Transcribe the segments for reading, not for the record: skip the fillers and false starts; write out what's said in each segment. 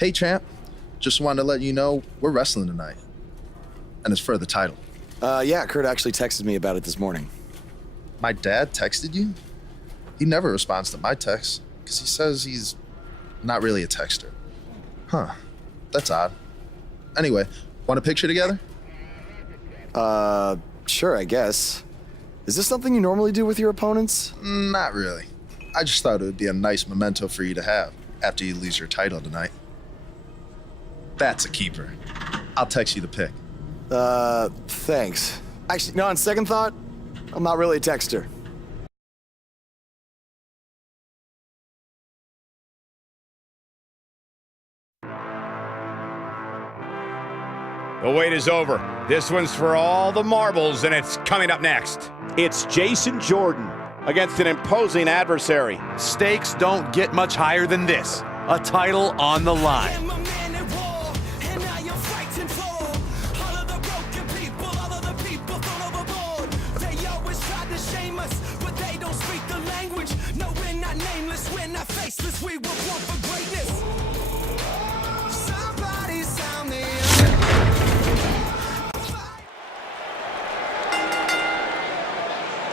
Hey, champ. Just wanted to let you know we're wrestling tonight. And it's for the title. Yeah, Kurt actually texted me about it this morning. My dad texted you? He never responds to my texts because he says he's not really a texter. Huh. That's odd. Anyway, want a picture together? Sure, I guess. Is this something you normally do with your opponents? Not really. I just thought it would be a nice memento for you to have after you lose your title tonight. That's a keeper. I'll text you the pic. Thanks. Actually, no, on second thought, I'm not really a texter. The wait is over. This one's for all the marbles, and it's coming up next. It's Jason Jordan against an imposing adversary. Stakes don't get much higher than this. A title on the line.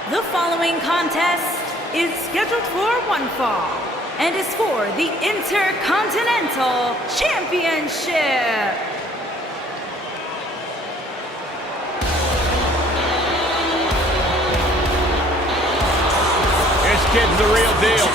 The following contest is scheduled for one fall and is for the Intercontinental Championship. This kid's the real deal.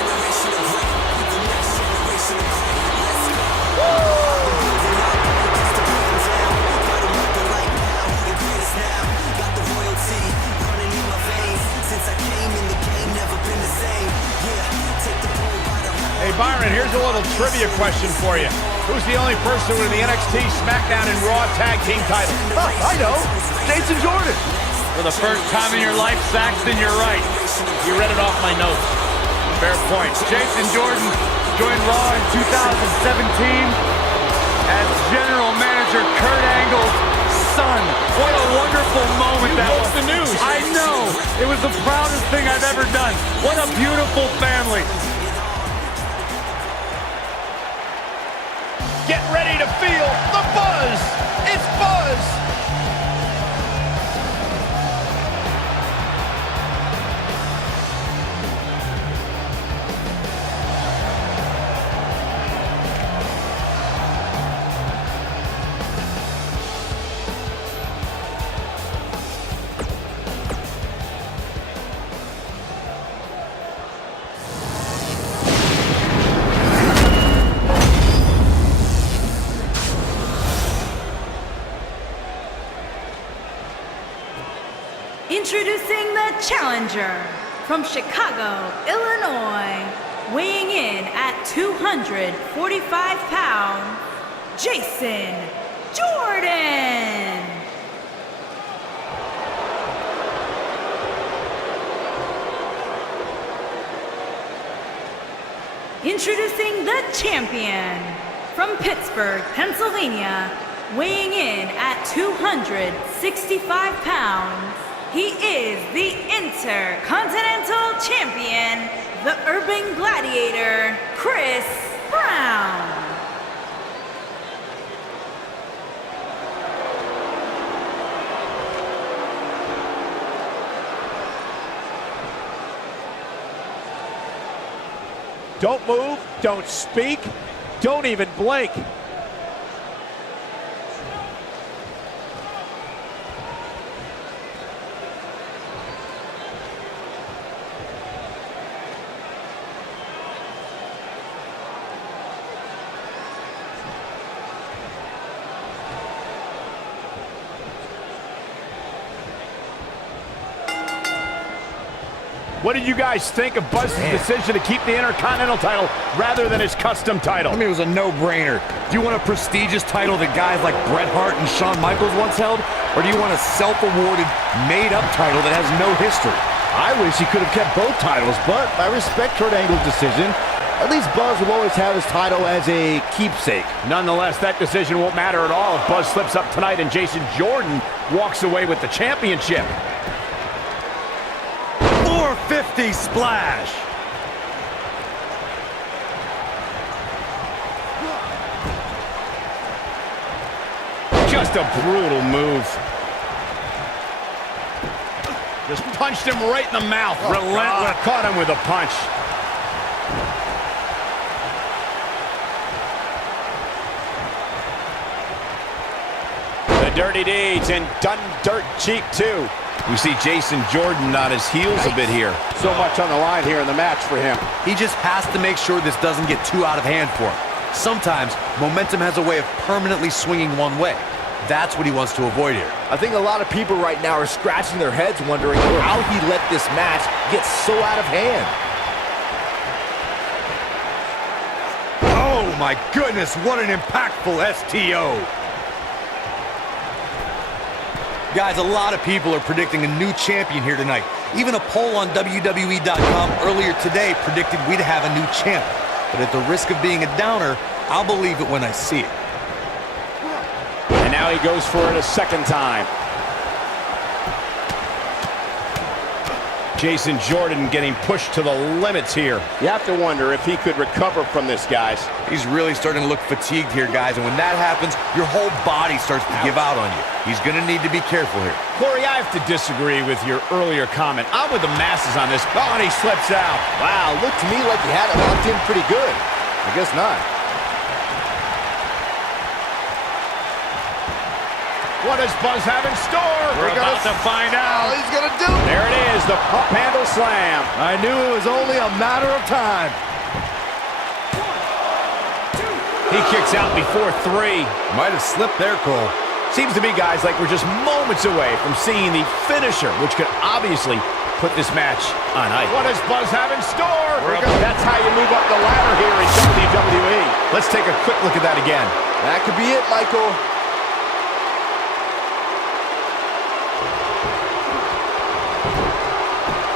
Hey, Byron, here's a little trivia question for you. Who's the only person with the NXT, SmackDown, and Raw Tag Team titles? Oh, I know. Jason Jordan. For the first time in your life, Saxton, you're right. You read it off my notes. Fair point. Jason Jordan joined Raw in 2017 as General Manager Kurt Angle's son. What a wonderful moment that was. The news. I know. It was the proudest thing I've ever done. What a beautiful family. Get ready to feel the buzz. It's Buzz. Introducing the challenger from Chicago, Illinois, weighing in at 245 pounds, Jason Jordan. Introducing the champion from Pittsburgh, Pennsylvania, weighing in at 265 pounds, he is the Intercontinental Champion, the Urban Gladiator, Chris Brown. Don't move, don't speak, don't even blink. What did you guys think of Buzz's decision to keep the Intercontinental title rather than his custom title? I mean, it was a no-brainer. Do you want a prestigious title that guys like Bret Hart and Shawn Michaels once held? Or do you want a self-awarded, made-up title that has no history? I wish he could have kept both titles, but I respect Kurt Angle's decision. At least Buzz will always have his title as a keepsake. Nonetheless, that decision won't matter at all if Buzz slips up tonight and Jason Jordan walks away with the championship. 450 splash. Just a brutal move. Just punched him right in the mouth. Relentless. Caught him with a punch. The dirty deeds and done dirt cheap too. We see Jason Jordan on his heels a bit here. So much on the line here in the match for him. He just has to make sure this doesn't get too out of hand for him. Sometimes, momentum has a way of permanently swinging one way. That's what he wants to avoid here. I think a lot of people right now are scratching their heads wondering how he let this match get so out of hand. Oh my goodness, what an impactful STO. Guys, a lot of people are predicting a new champion here tonight. Even a poll on WWE.com earlier today predicted we'd have a new champ. But at the risk of being a downer, I'll believe it when I see it. And now he goes for it a second time. Jason Jordan getting pushed to the limits here. You have to wonder if he could recover from this, guys. He's really starting to look fatigued here, guys, and when that happens, your whole body starts to give out on you. He's going to need to be careful here. Corey, I have to disagree with your earlier comment. I'm with the masses on this. Oh, and he slips out. Wow, looked to me like he had it locked in pretty good. I guess not. What does Buzz have in store? We're about to find out. He's going to do it. There it is, the pump handle slam. I knew it was only a matter of time. He kicks out before 3. Might have slipped there, Cole. Seems to me, guys, like we're just moments away from seeing the finisher, which could obviously put this match on ice. What does Buzz have in store? That's how you move up the ladder here in WWE. Let's take a quick look at that again. That could be it, Michael.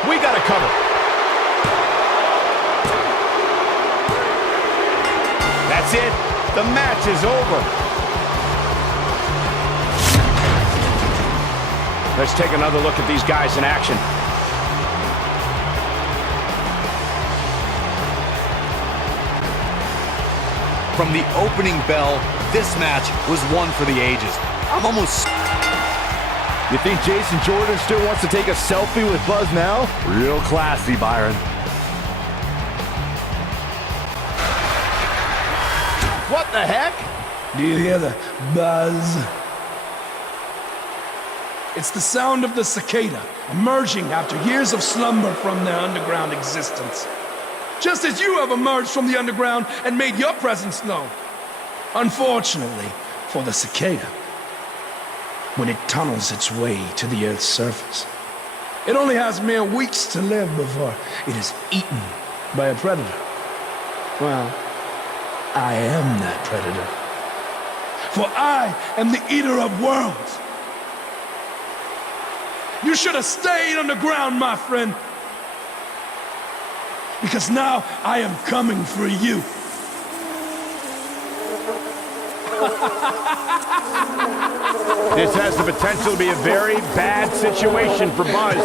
We got to cover. That's it. The match is over. Let's take another look at these guys in action. From the opening bell, this match was one for the ages. I'm almost... You think Jason Jordan still wants to take a selfie with Buzz now? Real classy, Byron. What the heck? Do you hear the buzz? It's the sound of the cicada emerging after years of slumber from their underground existence. Just as you have emerged from the underground and made your presence known. Unfortunately for the cicada, when it tunnels its way to the Earth's surface, it only has mere weeks to live before it is eaten by a predator. Well, I am that predator. For I am the eater of worlds. You should have stayed underground, my friend. Because now I am coming for you. This has the potential to be a very bad situation for Buzz.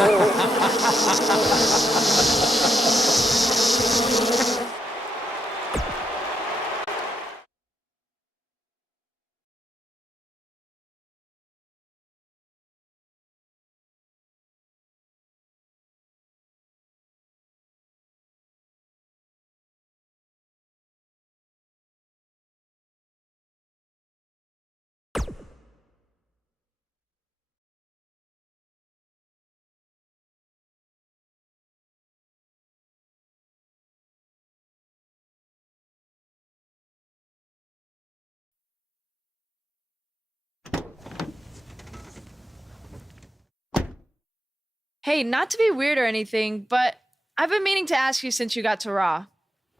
Hey, not to be weird or anything, but I've been meaning to ask you since you got to Raw.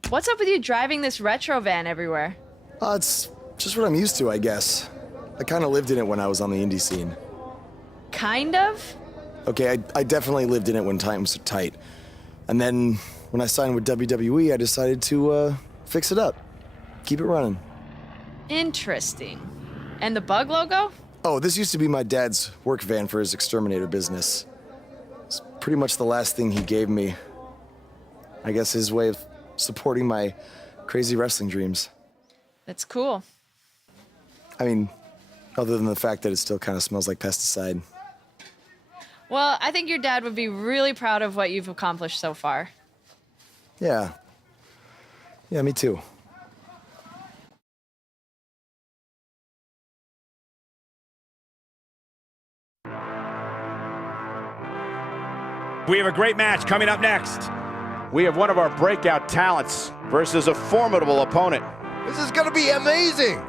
What's up with you driving this retro van everywhere? It's just what I'm used to, I guess. I kind of lived in it when I was on the indie scene. Kind of? Okay, I definitely lived in it when times were tight. And then when I signed with WWE, I decided to fix it up. Keep it running. Interesting. And the bug logo? Oh, this used to be my dad's work van for his exterminator business. It's pretty much the last thing he gave me. I guess his way of supporting my crazy wrestling dreams. That's cool. I mean, other than the fact that it still kind of smells like pesticide. Well, I think your dad would be really proud of what you've accomplished so far. Yeah. Yeah, me too. We have a great match coming up next. We have one of our breakout talents versus a formidable opponent. This is going to be amazing.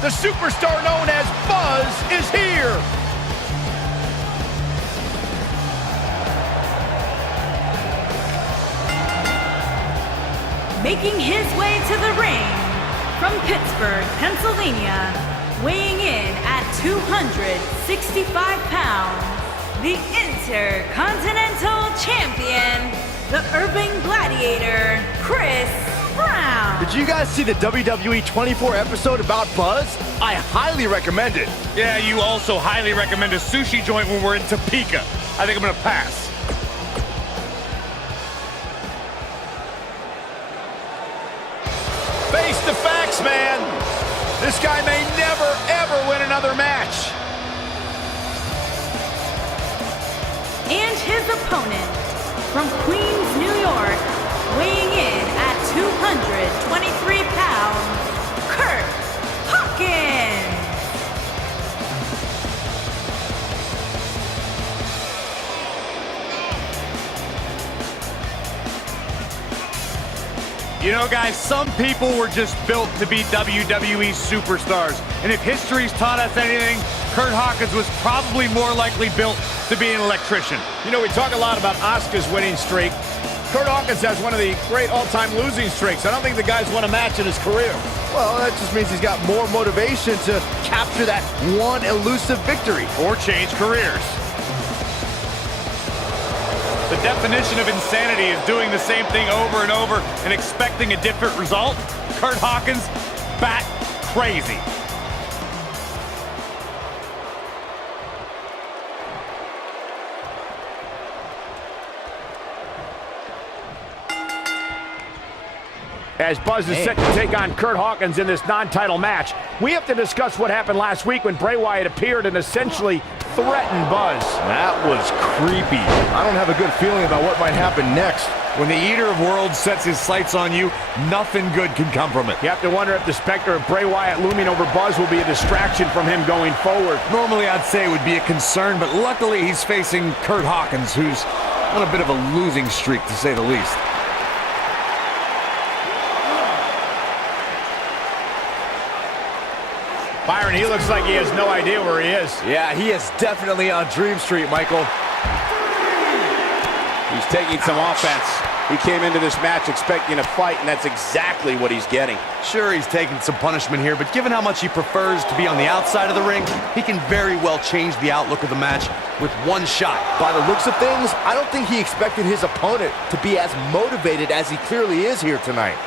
The superstar known as Buzz is here. Making his way to the ring from Pittsburgh, Pennsylvania, weighing in at 265 pounds, the Intercontinental Champion, the Urban Gladiator, Chris Brown. Did you guys see the WWE 24 episode about Buzz? I highly recommend it. Yeah, you also highly recommend a sushi joint when we're in Topeka. I think I'm gonna pass. Face the facts, man. This guy may never, ever win another match. And his opponent from Queens, New York, weighing in at 223 pounds, Kurt Hawkins. You know, guys, some people were just built to be WWE superstars. And if history's taught us anything, Kurt Hawkins was probably more likely built to be an electrician. You know, we talk a lot about Asuka's winning streak. Kurt Hawkins has one of the great all-time losing streaks. I don't think the guy's won a match in his career. Well, that just means he's got more motivation to capture that one elusive victory. Or change careers. The definition of insanity is doing the same thing over and over and expecting a different result. Kurt Hawkins, bat crazy. As Buzz is set to take on Kurt Hawkins in this non-title match, we have to discuss what happened last week when Bray Wyatt appeared and essentially threatened Buzz. That was creepy. I don't have a good feeling about what might happen next. When the Eater of Worlds sets his sights on you, nothing good can come from it. You have to wonder if the specter of Bray Wyatt looming over Buzz will be a distraction from him going forward. Normally I'd say it would be a concern, but luckily he's facing Kurt Hawkins, who's on a bit of a losing streak, to say the least. Byron, he looks like he has no idea where he is. Yeah, he is definitely on Dream Street, Michael. He's taking some offense. He came into this match expecting a fight, and that's exactly what he's getting. Sure, he's taking some punishment here, but given how much he prefers to be on the outside of the ring, he can very well change the outlook of the match with one shot. By the looks of things, I don't think he expected his opponent to be as motivated as he clearly is here tonight.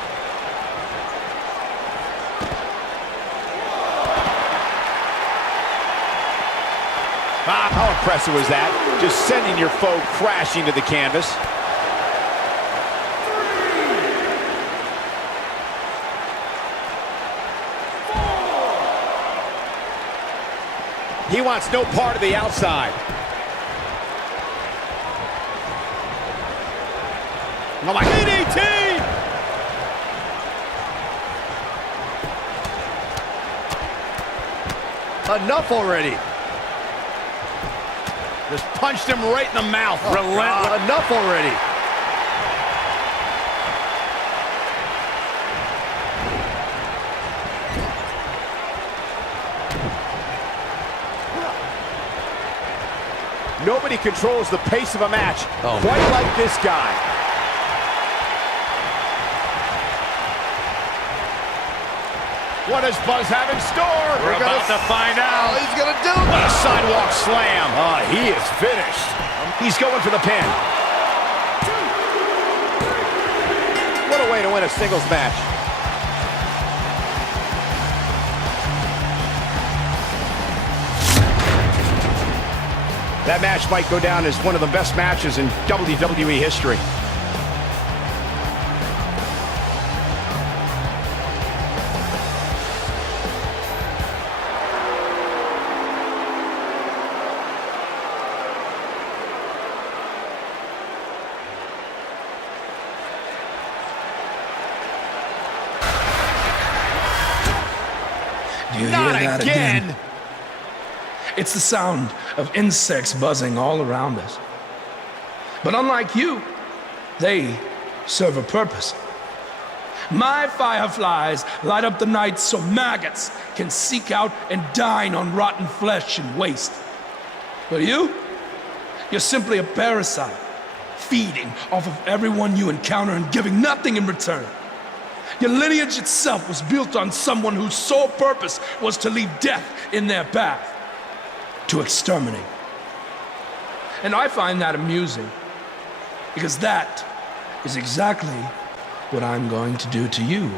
Ah, how impressive was that? Just sending your foe crashing to the canvas. He wants no part of the outside. Oh my, DDT! Enough already. Just punched him right in the mouth. Relentless. Enough already. Nobody controls the pace of a match quite like this guy. What does Buzz have in store? We're about to find out. He's gonna do it. A sidewalk slam. He is finished. He's going for the pin. What a way to win a singles match. That match might go down as one of the best matches in WWE history. Do you Not hear that again! It's the sound of insects buzzing all around us. But unlike you, they serve a purpose. My fireflies light up the night so maggots can seek out and dine on rotten flesh and waste. But you're simply a parasite, feeding off of everyone you encounter and giving nothing in return. Your lineage itself was built on someone whose sole purpose was to leave death in their path, to exterminate. And I find that amusing, because that is exactly what I'm going to do to you.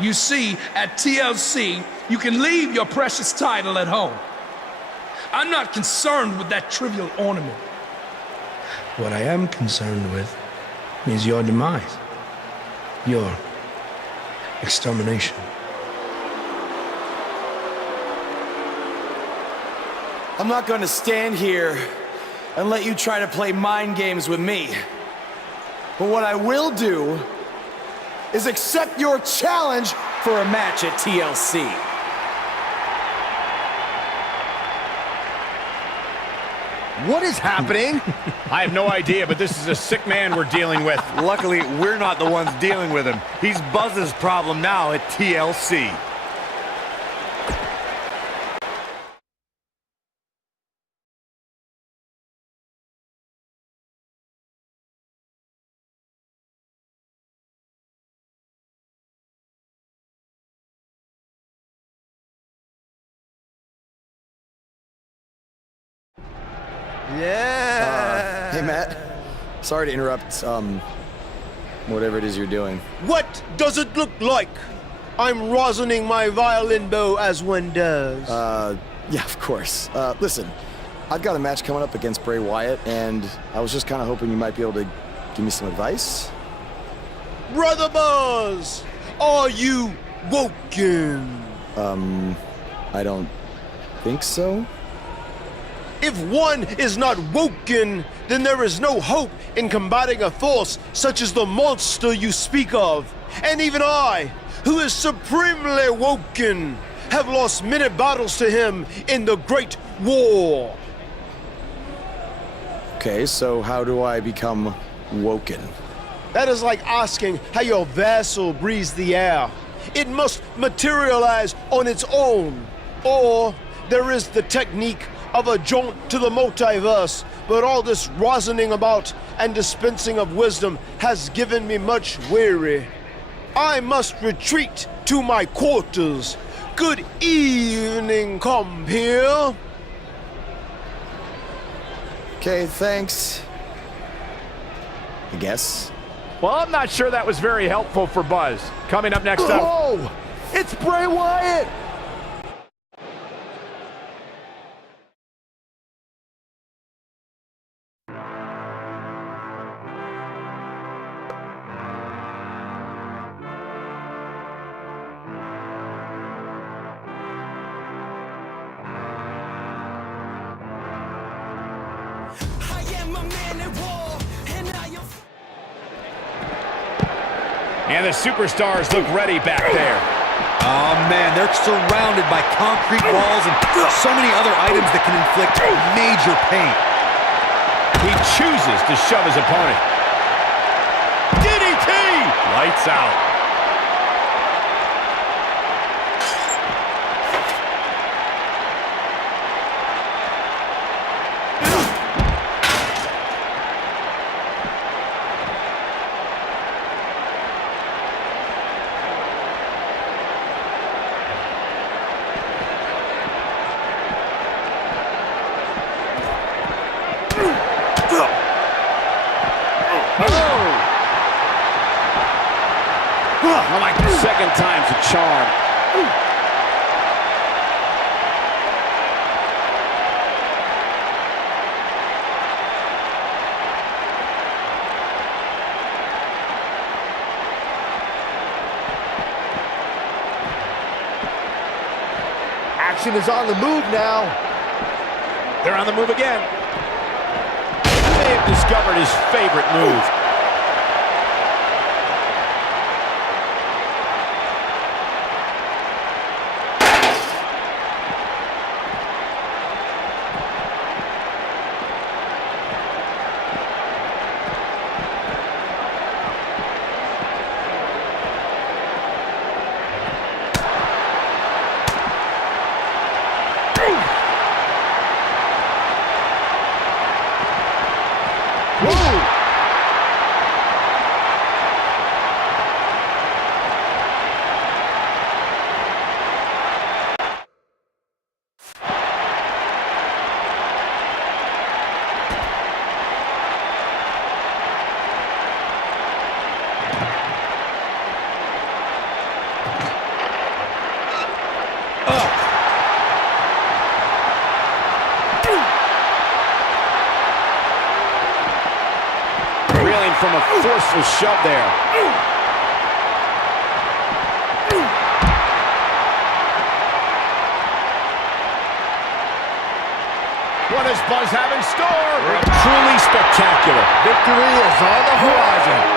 You see, at TLC, you can leave your precious title at home. I'm not concerned with that trivial ornament. What I am concerned with is your demise, your extermination. I'm not going to stand here and let you try to play mind games with me. But what I will do is accept your challenge for a match at TLC. What is happening? I have no idea, but this is a sick man we're dealing with. Luckily, we're not the ones dealing with him. He's Buzz's problem now at TLC. Yeah. Hey, Matt. Sorry to interrupt, whatever it is you're doing. What does it look like? I'm rosining my violin bow as one does. Yeah, of course. Listen, I've got a match coming up against Bray Wyatt, and I was just kind of hoping you might be able to give me some advice. Brother Buzz, are you woken? I don't think so. If one is not woken, then there is no hope in combating a force such as the monster you speak of. And even I, who is supremely woken, have lost many battles to him in the Great War. Okay, so how do I become woken? That is like asking how your vessel breathes the air. It must materialize on its own. Or there is the technique of a jaunt to the multiverse, but all this rosining about and dispensing of wisdom has given me much weary. I must retreat to my quarters. Good evening, compeer. Okay, thanks. I guess. Well, I'm not sure that was very helpful for Buzz. Coming up next up... Oh! It's Bray Wyatt! And the superstars look ready back there. Oh, man, they're surrounded by concrete walls and so many other items that can inflict major pain. He chooses to shove his opponent. DDT! Lights out. I like the second time's a charm. faction is on the move now. They're on the move again. He may have discovered his favorite move. Reeling from a forceful shove there. What does Buzz have in store? Truly spectacular. Victory is on the horizon.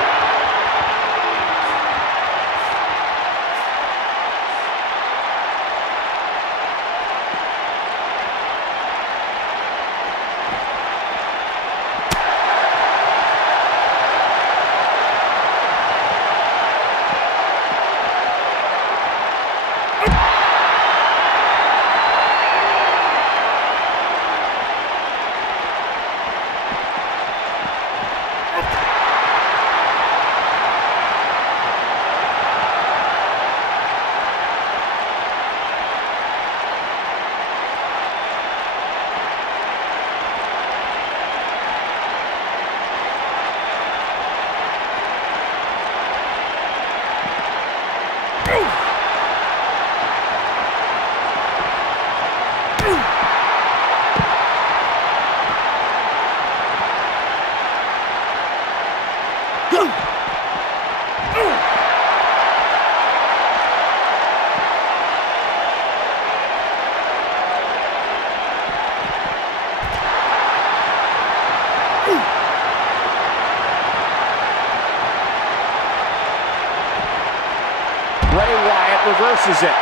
Reverses it.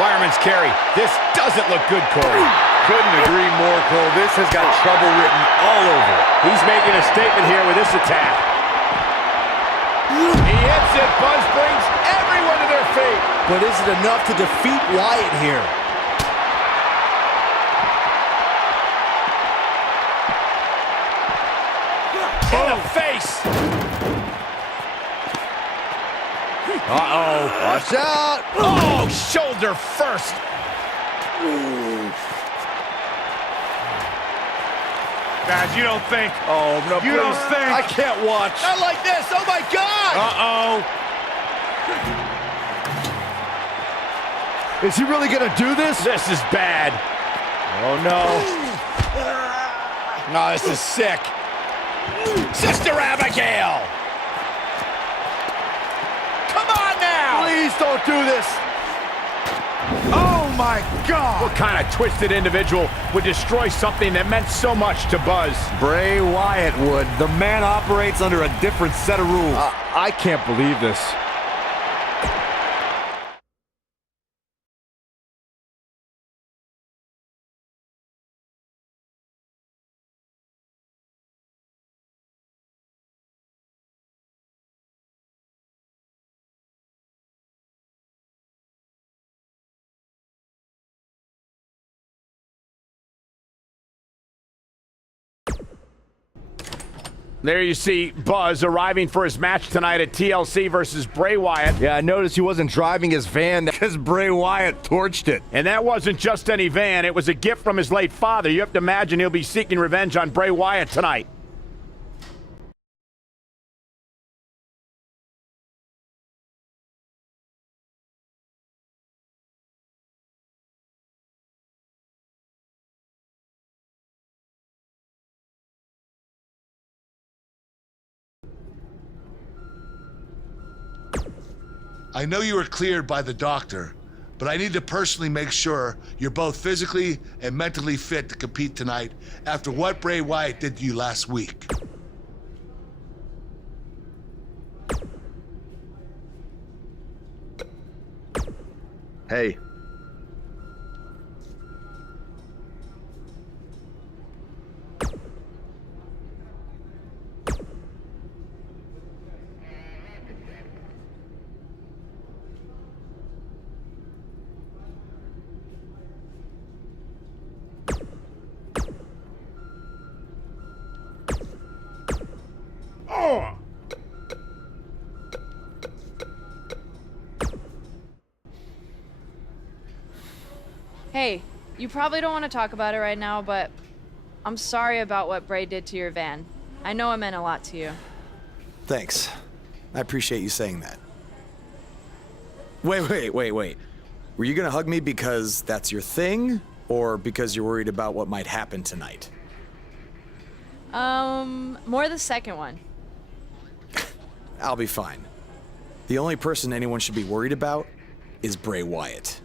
Fireman's carry. This doesn't look good, Corey. Couldn't agree more, Cole. This has got trouble written all over it. He's making a statement here with this attack. He hits it. Buzz brings everyone to their feet. But is it enough to defeat Wyatt here? In the face. Uh-oh. Watch out. Oh, shoulder first. Guys, you don't think. Oh, no, You don't please. think. I can't watch. Not like this. Oh, my God. Uh-oh. Is he really going to do this? This is bad. Oh, no. No, this is sick. Sister Abigail. Come on now. Please don't do this. Oh, my God. What kind of twisted individual would destroy something that meant so much to Buzz? Bray Wyatt would. The man operates under a different set of rules. I can't believe this. There you see Buzz arriving for his match tonight at TLC versus Bray Wyatt. Yeah, I noticed he wasn't driving his van. Because Bray Wyatt torched it. And that wasn't just any van, it was a gift from his late father. You have to imagine he'll be seeking revenge on Bray Wyatt tonight. I know you were cleared by the doctor, but I need to personally make sure you're both physically and mentally fit to compete tonight after what Bray Wyatt did to you last week. Hey. Hey, you probably don't want to talk about it right now, but I'm sorry about what Bray did to your van. I know it meant a lot to you. Thanks. I appreciate you saying that. Wait. Were you gonna hug me because that's your thing, or because you're worried about what might happen tonight? More the second one. I'll be fine. The only person anyone should be worried about is Bray Wyatt.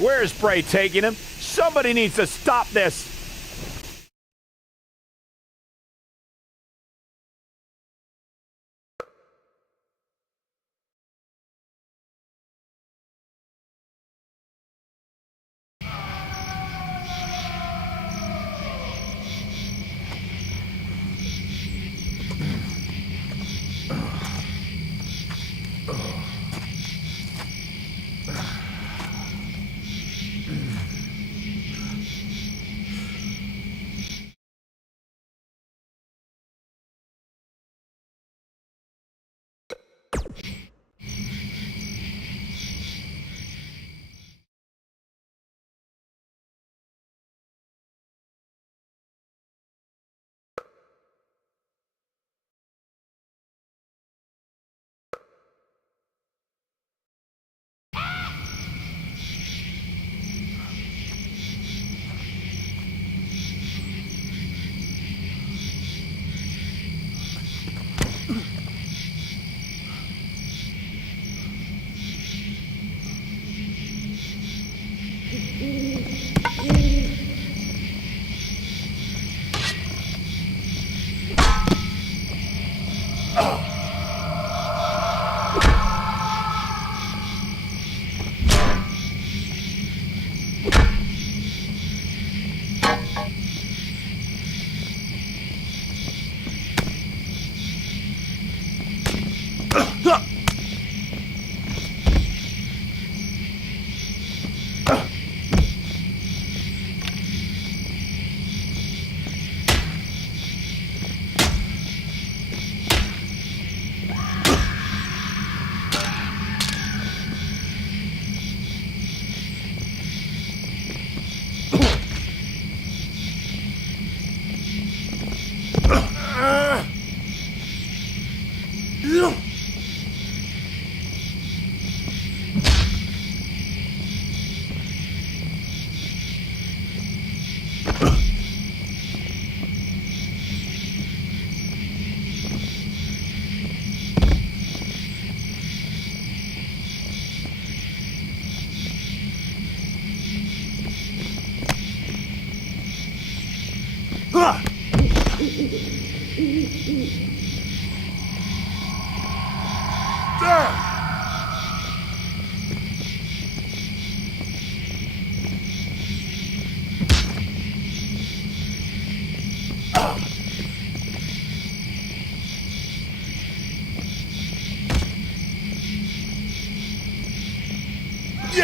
Where is Bray taking him? Somebody needs to stop this.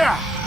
Yeah!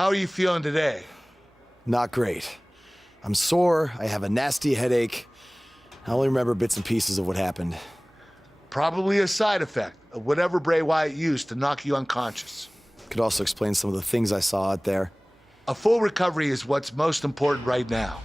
How are you feeling today? Not great. I'm sore, I have a nasty headache. I only remember bits and pieces of what happened. Probably a side effect of whatever Bray Wyatt used to knock you unconscious. Could also explain some of the things I saw out there. A full recovery is what's most important right now.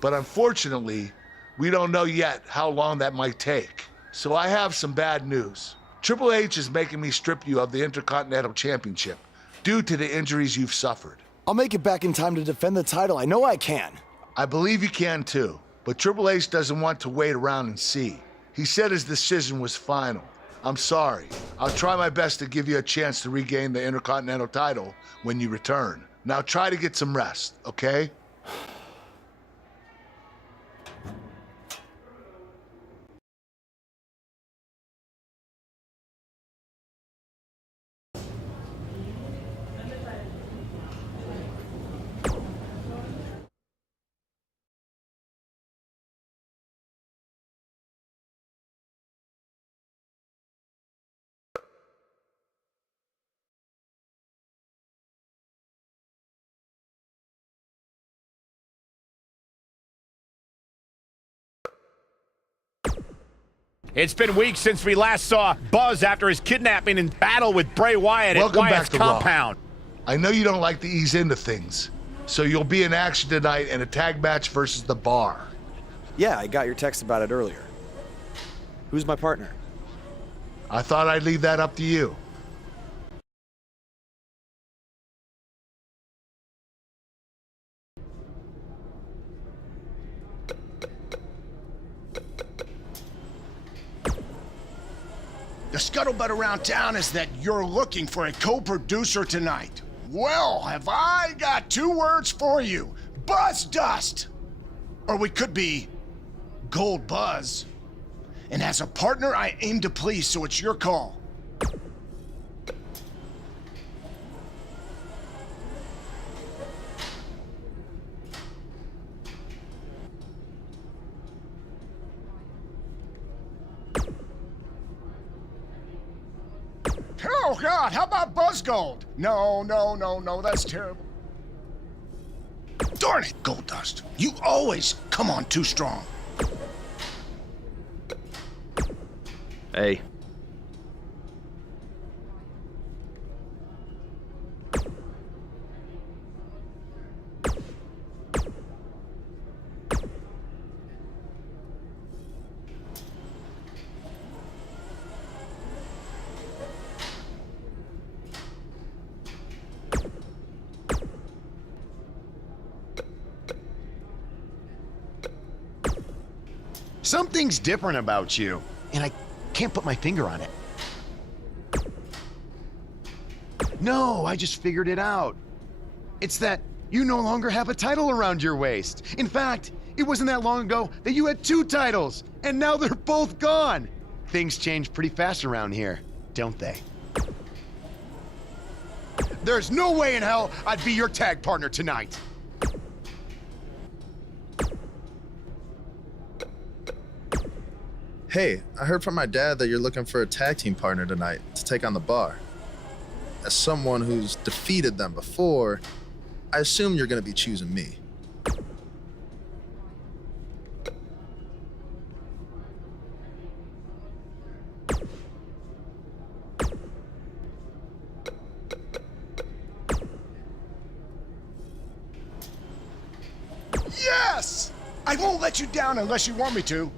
But unfortunately, we don't know yet how long that might take. So I have some bad news. Triple H is making me strip you of the Intercontinental Championship due to the injuries you've suffered. I'll make it back in time to defend the title. I know I can. I believe you can too, but Triple H doesn't want to wait around and see. He said his decision was final. I'm sorry. I'll try my best to give you a chance to regain the Intercontinental title when you return. Now try to get some rest, okay? It's been weeks since we last saw Buzz after his kidnapping and battle with Bray Wyatt at Welcome Wyatt's back to Raw. compound. I know you don't like to ease into things, so you'll be in action tonight in a tag match versus The Bar. Yeah, I got your text about it earlier. Who's my partner? I thought I'd leave that up to you. The scuttlebutt around town is that you're looking for a co-producer tonight. Well, have I got two words for you. Buzz Dust! Or we could be Gold Buzz. And as a partner, I aim to please, so it's your call. Oh, God, how about Buzz Gold? No, that's terrible. Darn it, Gold Dust. You always come on too strong. Hey. Something's different about you, and I can't put my finger on it. No, I just figured it out. It's that you no longer have a title around your waist. In fact, it wasn't that long ago that you had two titles, and now they're both gone. Things change pretty fast around here, don't they? There's no way in hell I'd be your tag partner tonight. Hey, I heard from my dad that you're looking for a tag team partner tonight to take on The Bar. As someone who's defeated them before, I assume you're going to be choosing me. Yes! I won't let you down unless you want me to.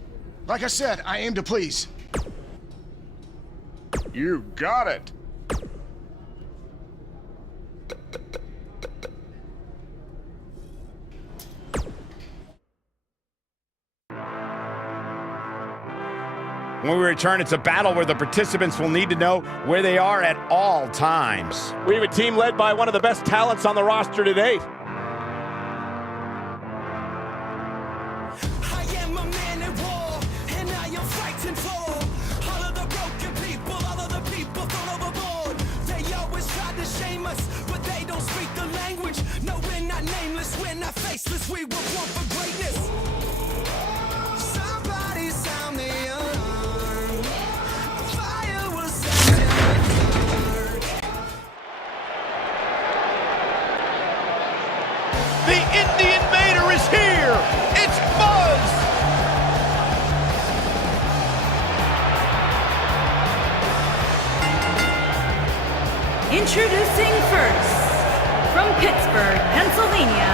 Like I said, I aim to please. You got it. When we return, it's a battle where the participants will need to know where they are at all times. We have a team led by one of the best talents on the roster to date. Faceless, we were born for greatness. Somebody sound the alarm. Fire will set you apart. Introducing first, from Pittsburgh, Pennsylvania,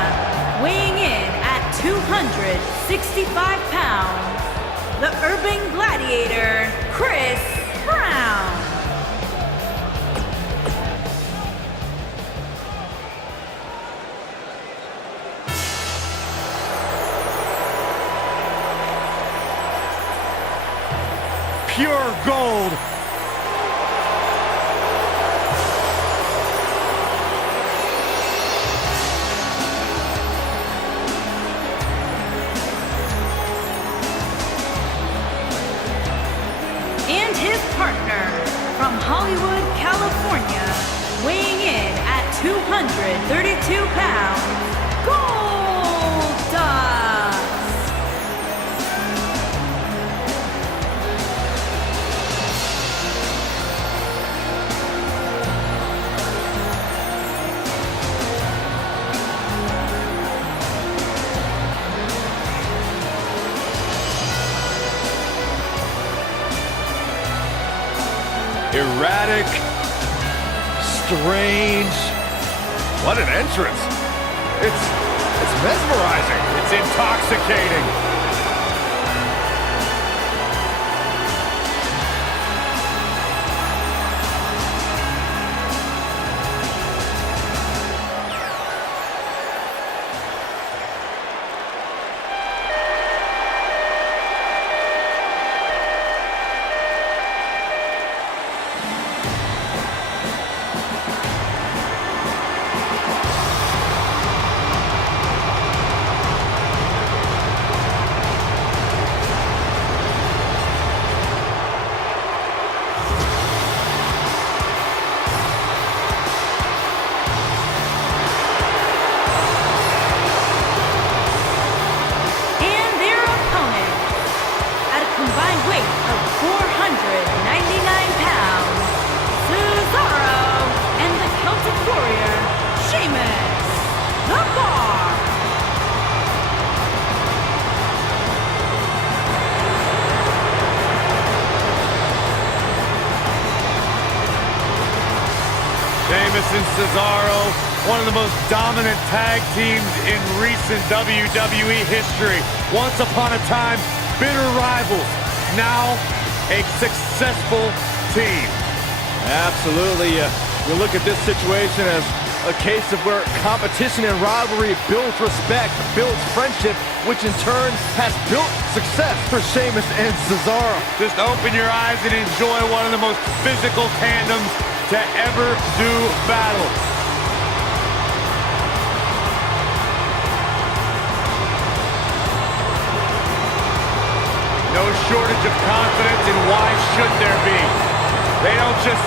weighing in at 265 pounds, the Urban Gladiator, Chris Brown. Pure gold. And his partner, from Hollywood, California, weighing in at 232 pounds, Goldust. Erratic, strange. What an entrance. It's mesmerizing. It's intoxicating. Sheamus and Cesaro, one of the most dominant tag teams in recent WWE history. Once upon a time, bitter rivals. Now, a successful team. Absolutely. You look at this situation as a case of where competition and rivalry builds respect, builds friendship, which in turn has built success for Sheamus and Cesaro. Just open your eyes and enjoy one of the most physical tandems to ever do battle. No shortage of confidence, and why should there be? They don't just...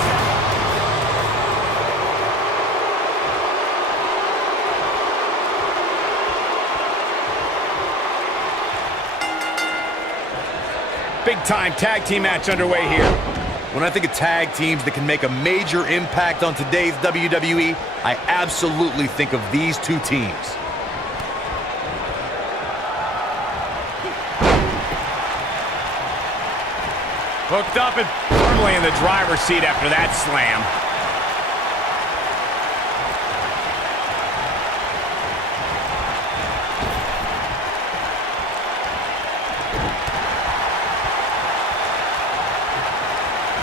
Big-time tag team match underway here. When I think of tag teams that can make a major impact on today's WWE, I absolutely think of these two teams. Hooked up and firmly in the driver's seat after that slam.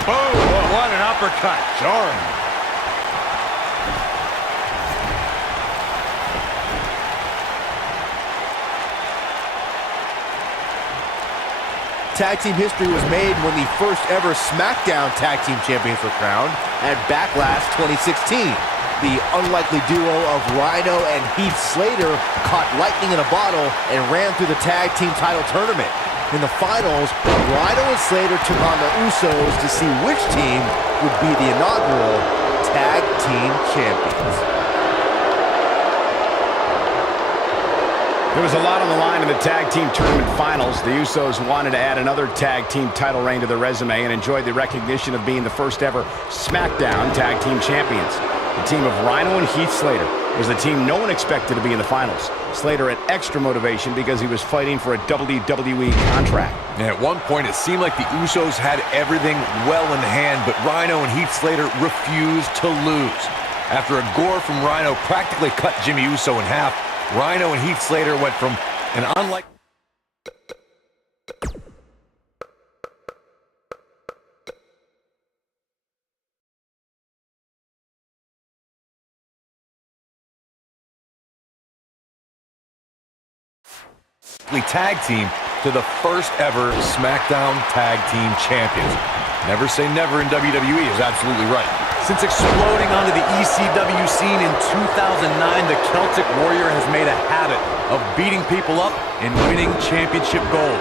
Boom! What an uppercut. Jarring. Tag team history was made when the first ever SmackDown Tag Team Champions were crowned at Backlash 2016. The unlikely duo of Rhino and Heath Slater caught lightning in a bottle and ran through the tag team title tournament. In the finals, Rhino and Slater took on the Usos to see which team would be the inaugural Tag Team Champions. There was a lot on the line in the tag team tournament finals. The Usos wanted to add another tag team title reign to their resume and enjoyed the recognition of being the first ever SmackDown Tag Team Champions. The team of Rhino and Heath Slater was the team no one expected to be in the finals. Slater had extra motivation because he was fighting for a WWE contract. And at one point, it seemed like the Usos had everything well in hand, but Rhino and Heath Slater refused to lose. After a gore from Rhino practically cut Jimmy Uso in half, Rhino and Heath Slater went from an unlikely... tag team to the first ever SmackDown Tag Team Champions. Never say never in WWE is absolutely right. Since exploding onto the ECW scene in 2009, the Celtic Warrior has made a habit of beating people up and winning championship gold.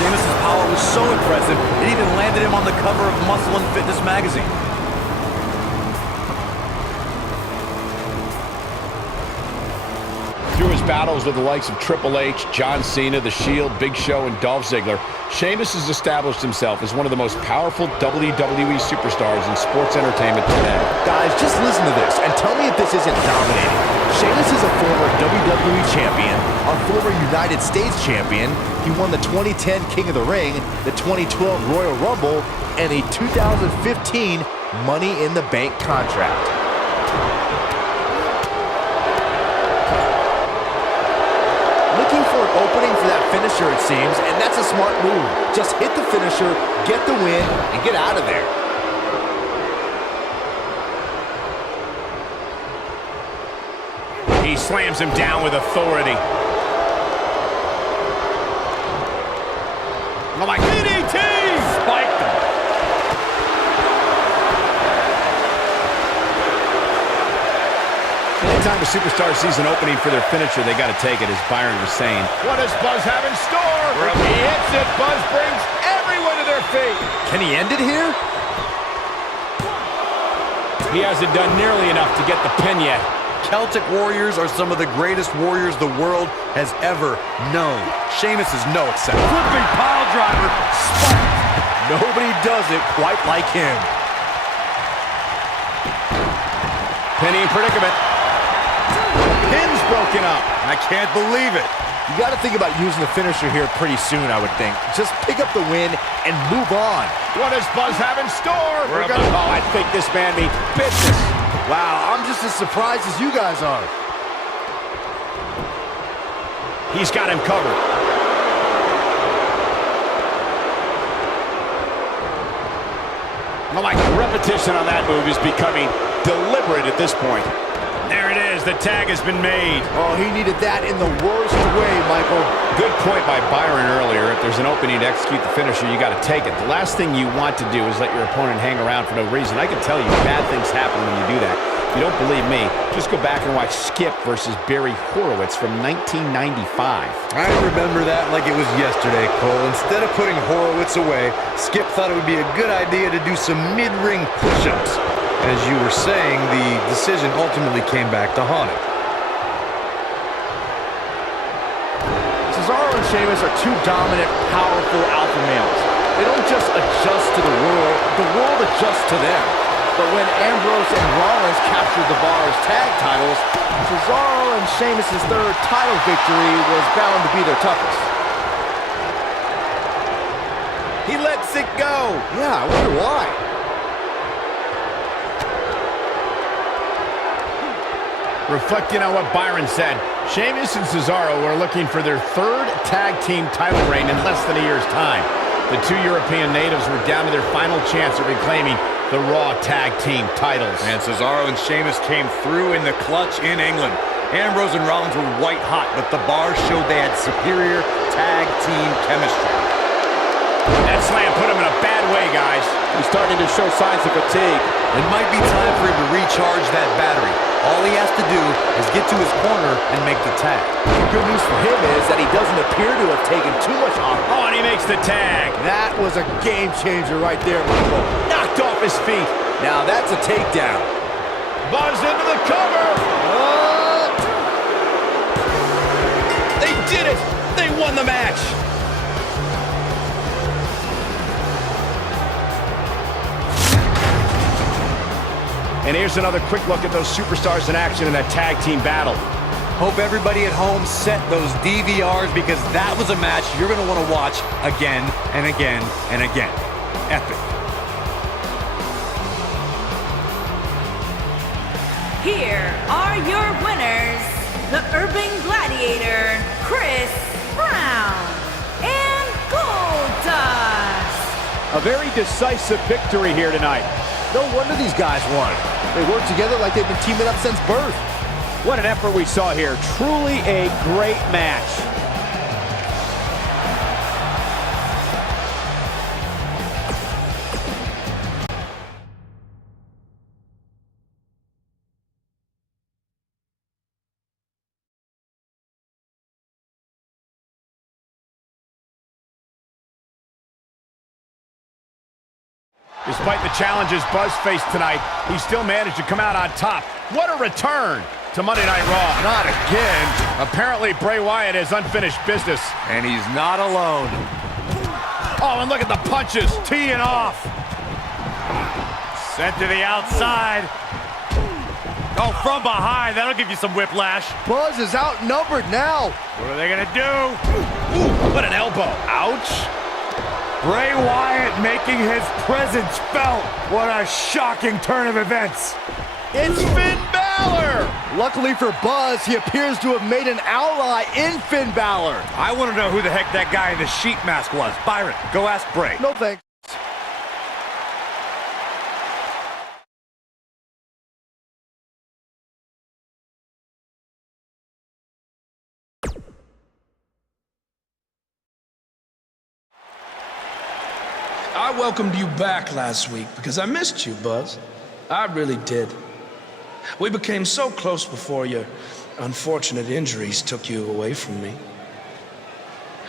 Sheamus' power was so impressive, it even landed him on the cover of Muscle and Fitness magazine. Through his battles with the likes of Triple H, John Cena, The Shield, Big Show, and Dolph Ziggler, Sheamus has established himself as one of the most powerful WWE superstars in sports entertainment today. Guys, just listen to this and tell me if this isn't dominating. Sheamus is a former WWE champion, a former United States champion. He won the 2010 King of the Ring, the 2012 Royal Rumble, and a 2015 Money in the Bank contract. Looking for an opening for that finisher, it seems, and that's a smart move. Just hit the finisher, get the win, and get out of there. He slams him down with authority. Oh my DDT! Spiked him. Anytime a superstar sees an opening for their finisher, they got to take it, as Byron was saying. What does Buzz have in store? He hits it. Buzz brings everyone to their feet. Can he end it here? He hasn't done nearly enough to get the pin yet. Celtic Warriors are some of the greatest warriors the world has ever known. Sheamus is no exception. Flipping pile driver. Spiked. Nobody does it quite like him. Penny in predicament. Pin's broken up. I can't believe it. You got to think about using the finisher here pretty soon, I would think. Just pick up the win and move on. What does Buzz have in store? Oh, I think this man means business. Wow, I'm just as surprised as you guys are. He's got him covered. Oh, my repetition on that move is becoming deliberate at this point. There it is. The tag has been made. Oh, he needed that in the worst way, Michael. Good point by Byron earlier. If there's an opening to execute the finisher, you got to take it. The last thing you want to do is let your opponent hang around for no reason. I can tell you bad things happen when you do that. If you don't believe me, just go back and watch Skip versus Barry Horowitz from 1995. I remember that like it was yesterday, Cole. Instead of putting Horowitz away, Skip thought it would be a good idea to do some mid-ring push-ups. As you were saying, the decision ultimately came back to haunt him. Cesaro and Sheamus are two dominant, powerful alpha males. They don't just adjust to the world adjusts to them. But when Ambrose and Rollins captured the Bar's tag titles, Cesaro and Sheamus' third title victory was bound to be their toughest. He lets it go. Yeah, I wonder why. Reflecting on what Byron said, Sheamus and Cesaro are looking for their third tag team title reign in less than a year's time. The two European natives were down to their final chance at reclaiming the Raw tag team titles. And Cesaro and Sheamus came through in the clutch in England. Ambrose and Rollins were white hot, but the Bar showed they had superior tag team chemistry. That slam put him in a bad way, guys. He's starting to show signs of fatigue. It might be time for him to recharge that battery. All he has to do is get to his corner and make the tag. The good news for him is that he doesn't appear to have taken too much off. Oh, and he makes the tag. That was a game changer right there, Michael. Knocked off his feet. Now that's a takedown. Buzz into the cover. They did it. They won the match. And here's another quick look at those superstars in action in that tag team battle. Hope everybody at home set those DVRs because that was a match you're going to want to watch again and again and again. Epic. Here are your winners, the Urban Gladiator, Chris Brown, and Goldust. A very decisive victory here tonight. No wonder these guys won. They work together like they've been teaming up since birth. What an effort we saw here. Truly a great match. Despite the challenges Buzz faced tonight, he still managed to come out on top. What a return to Monday Night Raw. Not again. Apparently, Bray Wyatt has unfinished business. And he's not alone. Oh, and look at the punches, teeing off. Sent to the outside. Oh, from behind. That'll give you some whiplash. Buzz is outnumbered now. What are they going to do? Ooh, what an elbow. Ouch. Bray Wyatt making his presence felt. What a shocking turn of events. It's Finn Balor. Luckily for Buzz, he appears to have made an ally in Finn Balor. I want to know who the heck that guy in the sheep mask was. Byron, go ask Bray. No thanks. I welcomed you back last week because I missed you, Buzz. I really did. We became so close before your unfortunate injuries took you away from me.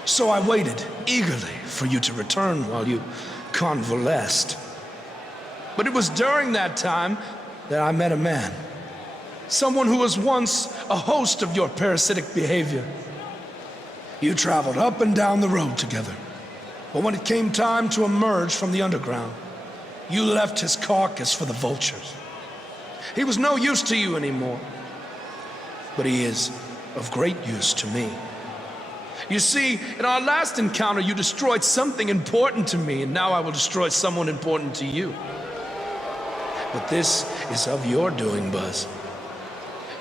So I waited eagerly for you to return while you convalesced. But it was during that time that I met a man. Someone who was once a host of your parasitic behavior. You traveled up and down the road together. But when it came time to emerge from the underground, you left his carcass for the vultures. He was no use to you anymore, but he is of great use to me. You see, in our last encounter, you destroyed something important to me, and now I will destroy someone important to you. But this is of your doing, Buzz.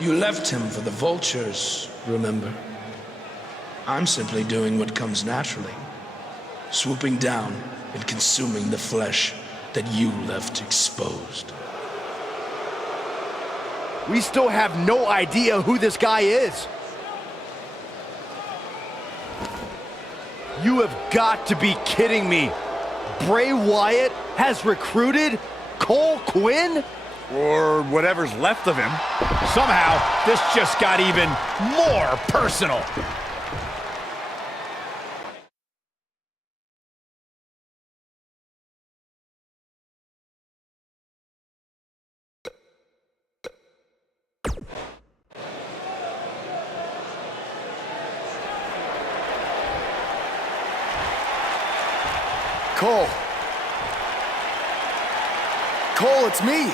You left him for the vultures, remember? I'm simply doing what comes naturally. Swooping down and consuming the flesh that you left exposed. We still have no idea who this guy is. You have got to be kidding me. Bray Wyatt has recruited Cole Quinn? Or whatever's left of him. Somehow, this just got even more personal. Cole. Cole, it's me.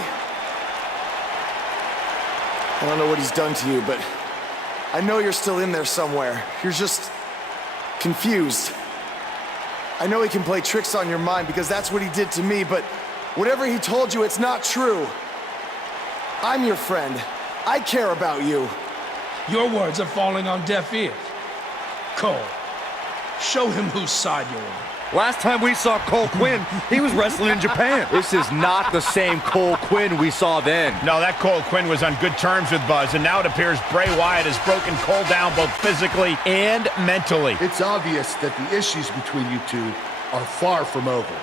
I don't know what he's done to you, but I know you're still in there somewhere. You're just confused. I know he can play tricks on your mind because that's what he did to me, but whatever he told you, it's not true. I'm your friend. I care about you. Your words are falling on deaf ears. Cole, show him whose side you're on. Last time we saw Cole Quinn, he was wrestling in Japan. This is not the same Cole Quinn we saw then. No, that Cole Quinn was on good terms with Buzz, and now it appears Bray Wyatt has broken Cole down both physically and mentally. It's obvious that the issues between you two are far from over.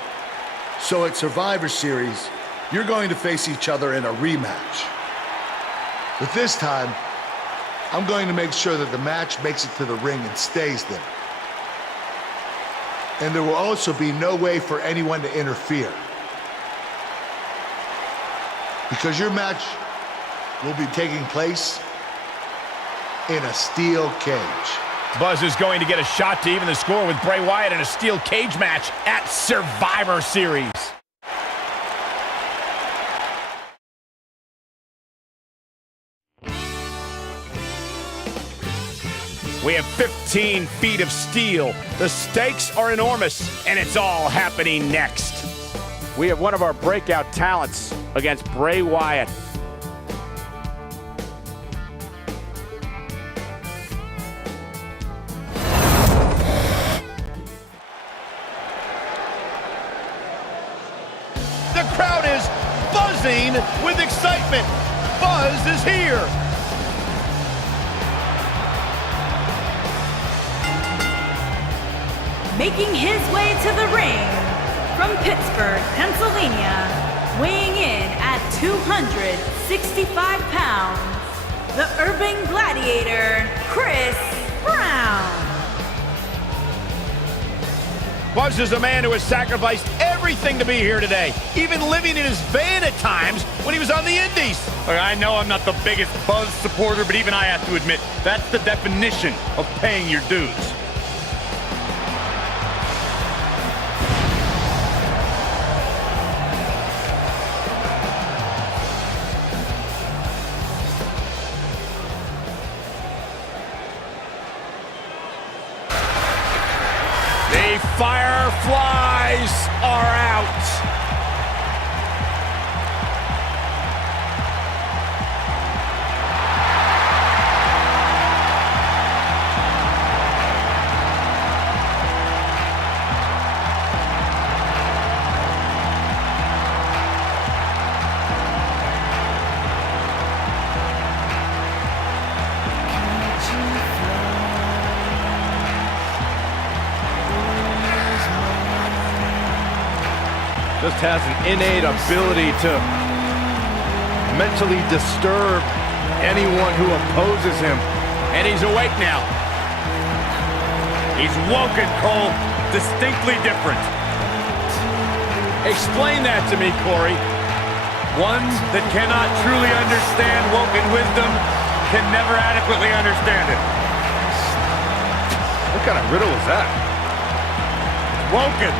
So at Survivor Series, you're going to face each other in a rematch. But this time, I'm going to make sure that the match makes it to the ring and stays there. And there will also be no way for anyone to interfere. Because your match will be taking place in a steel cage. Buzz is going to get a shot to even the score with Bray Wyatt in a steel cage match at Survivor Series. We have 15 feet of steel. The stakes are enormous, and it's all happening next. We have one of our breakout talents against Bray Wyatt. The crowd is buzzing with excitement. Buzz is here. Making his way to the ring from Pittsburgh, Pennsylvania, weighing in at 265 pounds, the Urban Gladiator, Chris Brown. Buzz is a man who has sacrificed everything to be here today, even living in his van at times when he was on the Indies. Look, I know I'm not the biggest Buzz supporter, but even I have to admit, that's the definition of paying your dues. The Fireflies are out. Just has an innate ability to mentally disturb anyone who opposes him. And he's awake now. He's woken, Cole. Distinctly different. Explain that to me, Corey. One that cannot truly understand woken wisdom can never adequately understand it. What kind of riddle is that? Woken.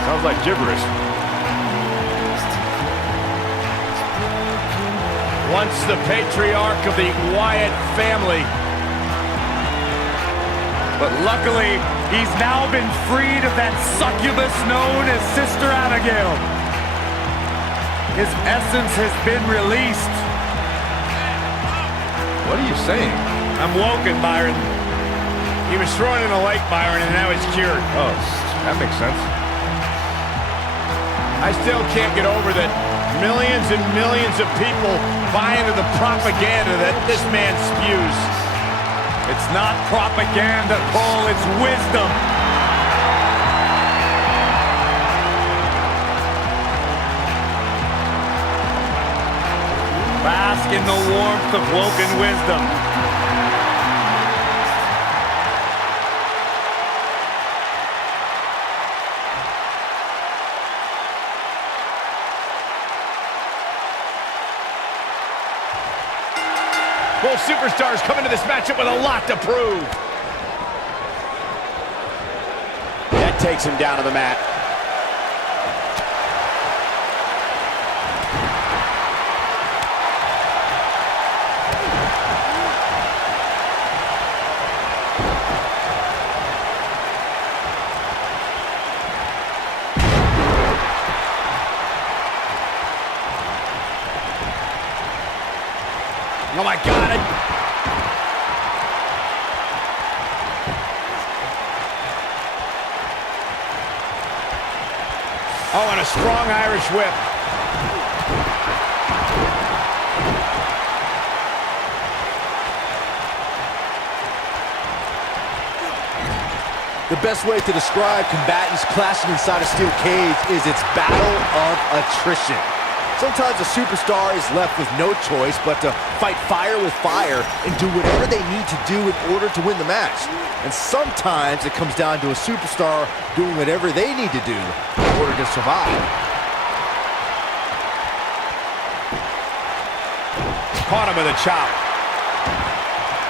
Sounds like gibberish. Once the patriarch of the Wyatt family. But luckily, he's now been freed of that succubus known as Sister Abigail. His essence has been released. What are you saying? I'm woken, Byron. He was thrown in a lake, Byron, and now he's cured. Oh, that makes sense. I still can't get over that millions and millions of people buy into the propaganda that this man spews. It's not propaganda, Cole, it's wisdom. Bask in the warmth of woken wisdom. Both superstars come into this matchup with a lot to prove. That takes him down to the mat. Oh my God. Oh, and a strong Irish whip. The best way to describe combatants clashing inside a steel cage is its battle of attrition. Sometimes a superstar is left with no choice but to fight fire with fire and do whatever they need to do in order to win the match. And sometimes it comes down to a superstar doing whatever they need to do in order to survive. Caught him with a chop.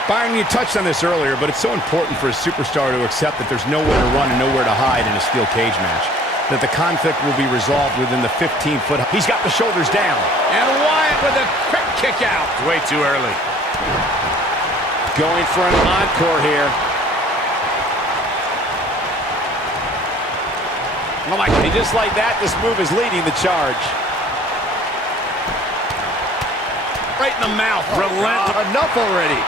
Byron, you touched on this earlier, but it's so important for a superstar to accept that there's nowhere to run and nowhere to hide in a steel cage match. That the conflict will be resolved within the 15-foot. He's got the shoulders down. And Wyatt with a quick kick out. Way too early. Going for an encore here. Oh my God, just like that, this move is leading the charge. Right in the mouth. Relentless. Enough already.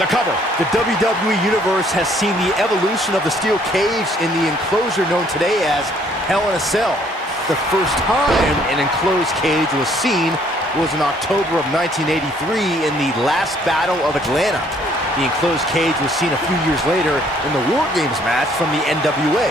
The cover. The WWE Universe has seen the evolution of the steel cage in the enclosure known today as Hell in a Cell. The first time an enclosed cage was seen was in October of 1983 in the last Battle of Atlanta. The enclosed cage was seen a few years later in the War Games match from the NWA.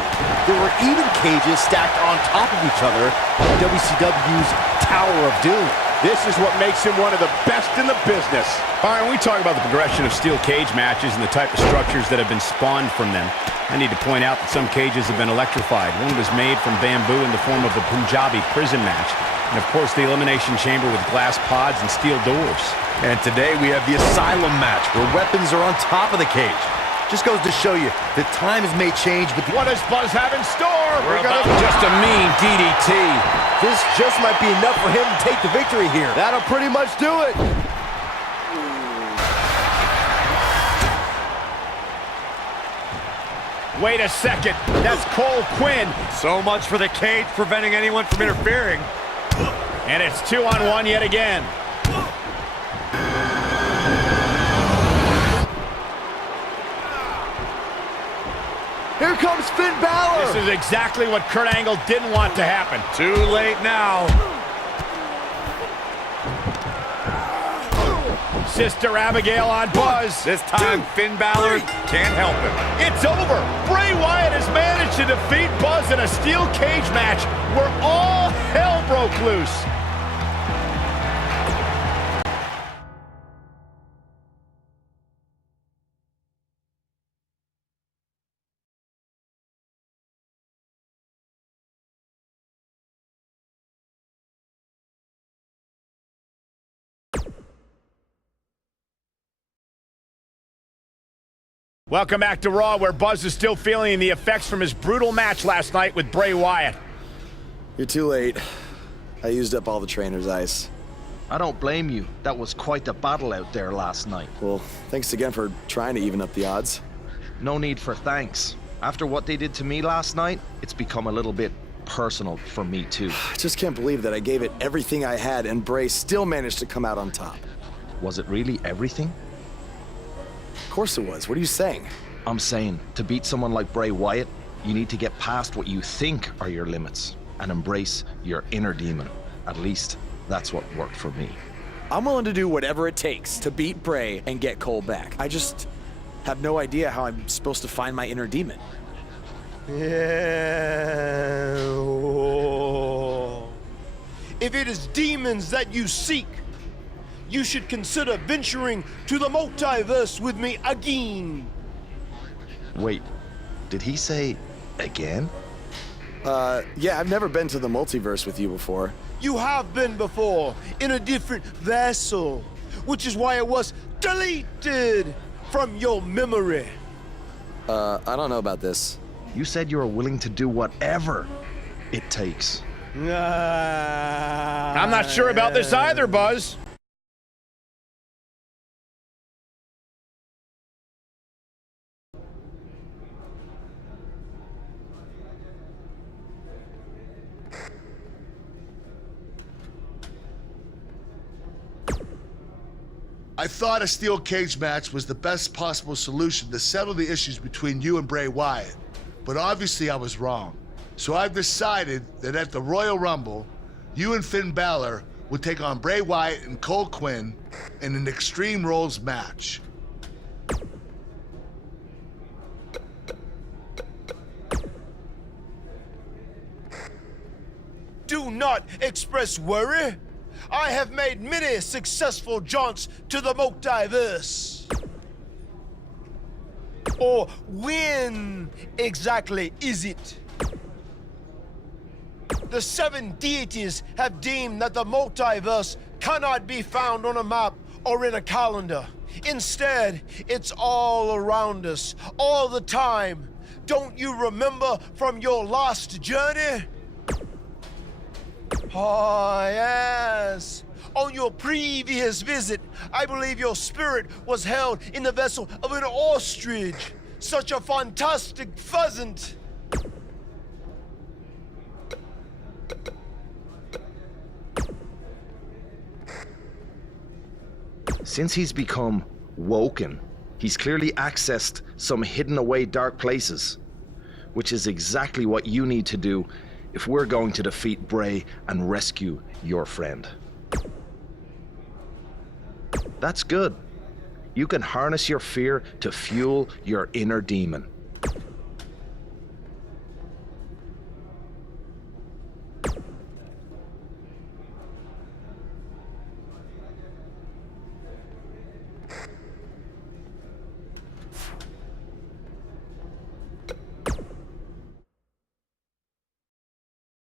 There were even cages stacked on top of each other in WCW's Tower of Doom. This is what makes him one of the best in the business. All right, when we talk about the progression of steel cage matches and the type of structures that have been spawned from them, I need to point out that some cages have been electrified. One was made from bamboo in the form of the Punjabi prison match. And of course, the Elimination Chamber with glass pods and steel doors. And today we have the Asylum match, where weapons are on top of the cage. Just goes to show you that times may change, but what does Buzz have in store? We're about just a mean DDT. This just might be enough for him to take the victory here. That'll pretty much do it. Wait a second. That's Cole Quinn. So much for the cage preventing anyone from interfering. And it's 2-on-1 yet again. Here comes Finn Balor. This is exactly what Kurt Angle didn't want to happen. Too late now. Sister Abigail on Buzz. This time, Finn Balor can't help him. It's over. Bray Wyatt has managed to defeat Buzz in a steel cage match where all hell broke loose. Welcome back to Raw, where Buzz is still feeling the effects from his brutal match last night with Bray Wyatt. You're too late. I used up all the trainer's ice. I don't blame you. That was quite a battle out there last night. Well, thanks again for trying to even up the odds. No need for thanks. After what they did to me last night, it's become a little bit personal for me too. I just can't believe that I gave it everything I had and Bray still managed to come out on top. Was it really everything? Of course it was. What are you saying? I'm saying, to beat someone like Bray Wyatt, you need to get past what you think are your limits and embrace your inner demon. At least, that's what worked for me. I'm willing to do whatever it takes to beat Bray and get Cole back. I just have no idea how I'm supposed to find my inner demon. Yeah. If it is demons that you seek, you should consider venturing to the multiverse with me again. Wait, did he say again? Yeah, I've never been to the multiverse with you before. You have been before, in a different vessel, which is why it was deleted from your memory. I don't know about this. You said you were willing to do whatever it takes. I'm not sure about this either, Buzz. I thought a steel cage match was the best possible solution to settle the issues between you and Bray Wyatt. But obviously I was wrong. So I've decided that at the Royal Rumble, you and Finn Balor will take on Bray Wyatt and Cole Quinn in an Extreme Rules match. Do not express worry. I have made many successful jaunts to the multiverse. Or when exactly is it? The 7 deities have deemed that the multiverse cannot be found on a map or in a calendar. Instead, it's all around us, all the time. Don't you remember from your last journey? Oh, yes. On your previous visit, I believe your spirit was held in the vessel of an ostrich. Such a fantastic pheasant. Since he's become woken, he's clearly accessed some hidden away dark places, which is exactly what you need to do if we're going to defeat Bray and rescue your friend. That's good. You can harness your fear to fuel your inner demon.